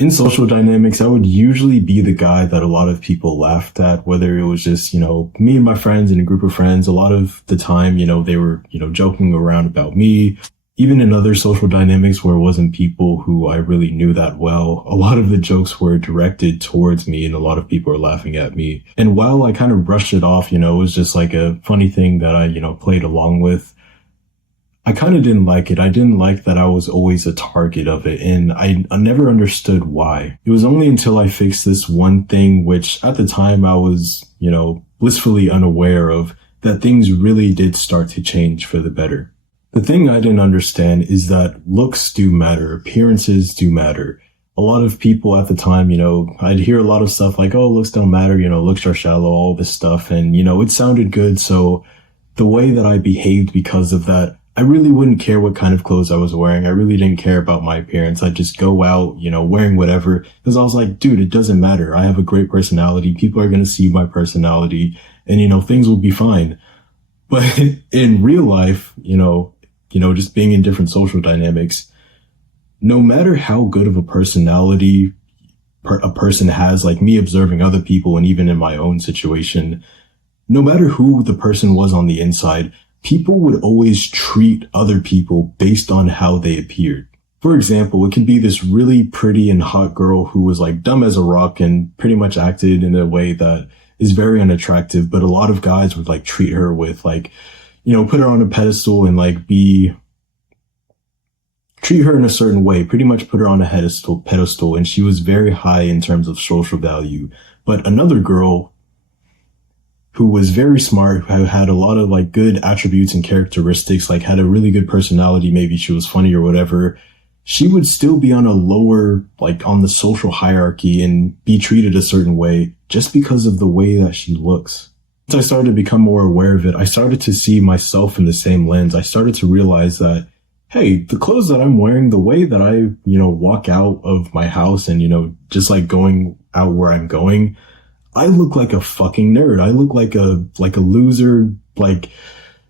In social dynamics, I would usually be the guy that a lot of people laughed at, whether it was just, me and my friends and a group of friends. A lot of the time, they were, joking around about me. Even in other social dynamics where it wasn't people who I really knew that well, a lot of the jokes were directed towards me and a lot of people were laughing at me. And while I kind of brushed it off, it was just like a funny thing that I, played along with. I kind of didn't like it. I didn't like that I was always a target of it, and I never understood why. It was only until I fixed this one thing, which at the time I was, blissfully unaware of, that things really did start to change for the better. The thing I didn't understand is that looks do matter, appearances do matter. A lot of people at the time, I'd hear a lot of stuff like, oh, looks don't matter, looks are shallow, all this stuff, and, it sounded good, so the way that I behaved because of that, I really wouldn't care what kind of clothes I was wearing. I really didn't care about my appearance. I'd just go out, wearing whatever. Because I was like, dude, it doesn't matter. I have a great personality. People are going to see my personality and, things will be fine. But in real life, just being in different social dynamics, no matter how good of a personality a person has, like me observing other people and even in my own situation, no matter who the person was on the inside, people would always treat other people based on how they appeared. For example, it could be this really pretty and hot girl who was like dumb as a rock and pretty much acted in a way that is very unattractive, but a lot of guys would like treat her with like, put her on a pedestal and like treat her in a certain way, pretty much put her on a pedestal, and she was very high in terms of social value. But another girl who was very smart, who had a lot of like good attributes and characteristics, like had a really good personality, maybe she was funny or whatever, she would still be on a lower, like on the social hierarchy and be treated a certain way just because of the way that she looks. Once I started to become more aware of it, I started to see myself in the same lens. I started to realize that, hey, the clothes that I'm wearing, the way that I, walk out of my house and, just like going out where I'm going, I look like a fucking nerd. I look like a loser, like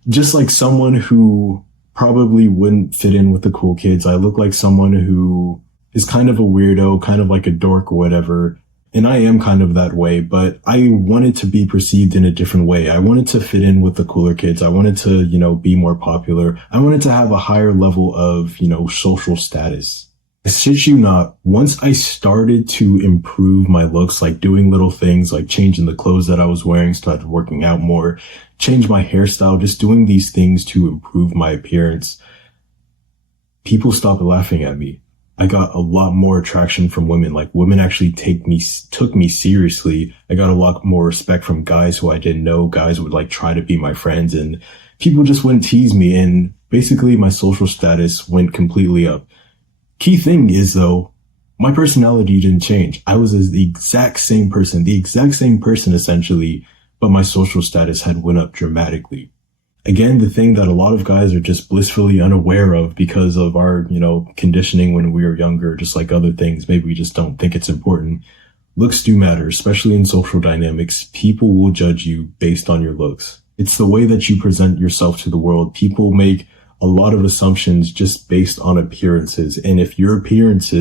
just like someone who probably wouldn't fit in with the cool kids. I look like someone who is kind of a weirdo, kind of like a dork or whatever. And I am kind of that way, but I wanted to be perceived in a different way. I wanted to fit in with the cooler kids. I wanted to, be more popular. I wanted to have a higher level of, social status. I shit you not, once I started to improve my looks, like doing little things like changing the clothes that I was wearing, started working out more, change my hairstyle, just doing these things to improve my appearance, people stopped laughing at me. I got a lot more attraction from women. Like women actually took me seriously. I got a lot more respect from guys who I didn't know. Guys would like try to be my friends and people just wouldn't tease me. And basically my social status went completely up. Key thing is though, my personality didn't change. I was the exact same person essentially, but my social status had went up dramatically. Again, the thing that a lot of guys are just blissfully unaware of because of our, conditioning when we were younger, just like other things, maybe we just don't think it's important. Looks do matter, especially in social dynamics. People will judge you based on your looks. It's the way that you present yourself to the world. People make a lot of assumptions just based on appearances. And if your appearance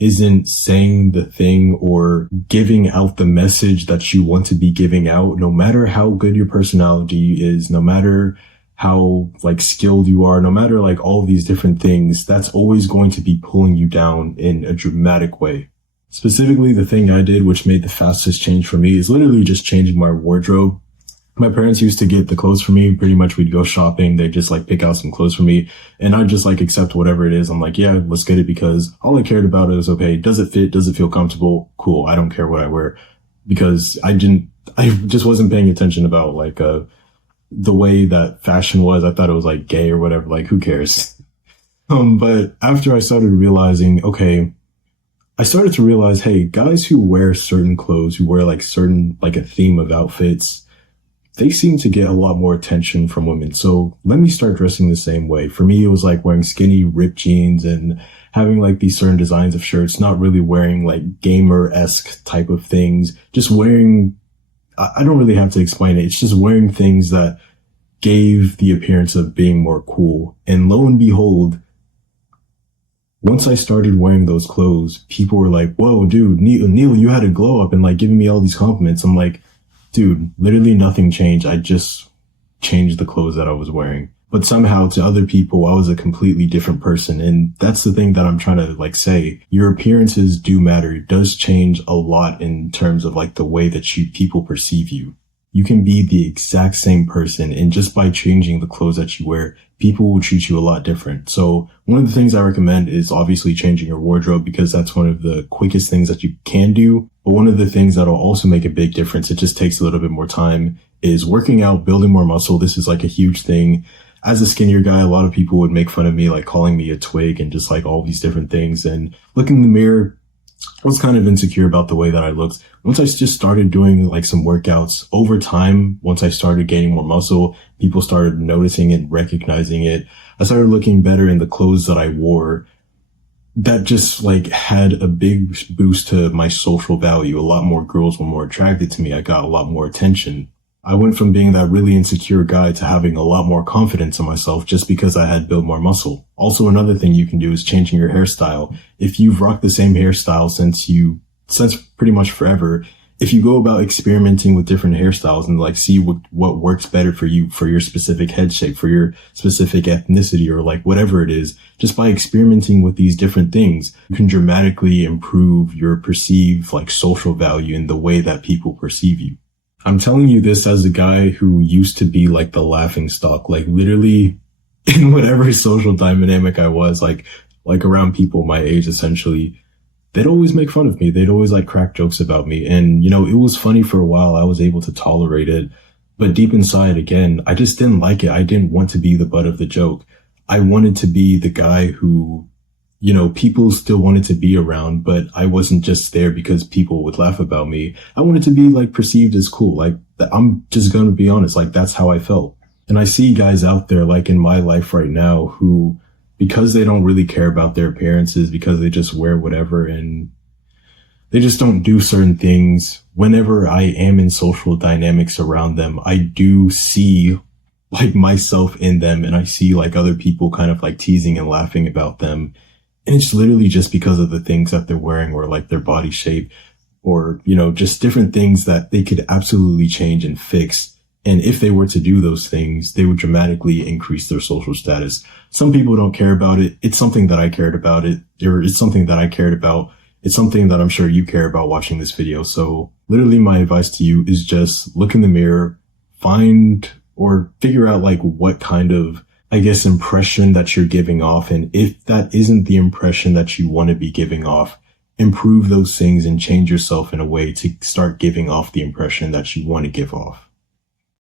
isn't saying the thing or giving out the message that you want to be giving out, no matter how good your personality is, no matter how like skilled you are, no matter like all these different things, that's always going to be pulling you down in a dramatic way. Specifically, the thing I did, which made the fastest change for me, is literally just changing my wardrobe. My parents used to get the clothes for me. Pretty much we'd go shopping. They'd just like pick out some clothes for me and I'd just like accept whatever it is. I'm like, yeah, let's get it because all I cared about is, okay, does it fit? Does it feel comfortable? Cool. I don't care what I wear because I just wasn't paying attention about like, the way that fashion was. I thought it was like gay or whatever. Like who cares? But after I started realizing, okay, I started to realize, hey, guys who wear certain clothes, who wear like a theme of outfits, they seem to get a lot more attention from women. So let me start dressing the same way. For me, it was like wearing skinny ripped jeans and having like these certain designs of shirts, not really wearing like gamer-esque type of things, just wearing, I don't really have to explain it. It's just wearing things that gave the appearance of being more cool. And lo and behold, Once I started wearing those clothes, people were like, whoa, dude, Neal, you had a glow up, and like giving me all these compliments. I'm like, dude, literally nothing changed. I just changed the clothes that I was wearing. But somehow to other people, I was a completely different person. And that's the thing that I'm trying to like say. Your appearances do matter. It does change a lot in terms of like the way that people perceive you. You can be the exact same person, and just by changing the clothes that you wear, people will treat you a lot different. So one of the things I recommend is obviously changing your wardrobe, because that's one of the quickest things that you can do. But one of the things that'll also make a big difference, it just takes a little bit more time, is working out, building more muscle. This is like a huge thing. As a skinnier guy, a lot of people would make fun of me, like calling me a twig and just like all these different things. And looking in the mirror, I was kind of insecure about the way that I looked. Once I just started doing like some workouts over time, once I started gaining more muscle, people started noticing it, recognizing it. I started looking better in the clothes that I wore. That just like had a big boost to my social value. A lot more girls were more attracted to me. I got a lot more attention. I went from being that really insecure guy to having a lot more confidence in myself just because I had built more muscle. Also, another thing you can do is changing your hairstyle. If you've rocked the same hairstyle since pretty much forever, if you go about experimenting with different hairstyles and like see what works better for you, for your specific head shape, for your specific ethnicity, or like whatever it is, just by experimenting with these different things, you can dramatically improve your perceived like social value in the way that people perceive you. I'm telling you this as a guy who used to be like the laughing stock, like literally in whatever social dynamic I was, like around people my age, essentially, they'd always make fun of me. They'd always like crack jokes about me. And, you know, it was funny for a while. I was able to tolerate it. But deep inside, again, I just didn't like it. I didn't want to be the butt of the joke. I wanted to be the guy who, you know, people still wanted to be around, but I wasn't just there because people would laugh about me. I wanted to be like perceived as cool. Like, I'm just going to be honest. Like, that's how I felt. And I see guys out there, like in my life right now, who, because they don't really care about their appearances, because they just wear whatever and they just don't do certain things. Whenever I am in social dynamics around them, I do see like myself in them, and I see like other people kind of like teasing and laughing about them. And it's literally just because of the things that they're wearing, or like their body shape, or, you know, just different things that they could absolutely change and fix. And if they were to do those things, they would dramatically increase their social status. Some people don't care about it. It's something that I cared about it, or it's something that I cared about. It's something that I'm sure you care about watching this video. So literally my advice to you is just look in the mirror, find or figure out like what kind of, I guess, impression that you're giving off. And if that isn't the impression that you want to be giving off, improve those things and change yourself in a way to start giving off the impression that you want to give off.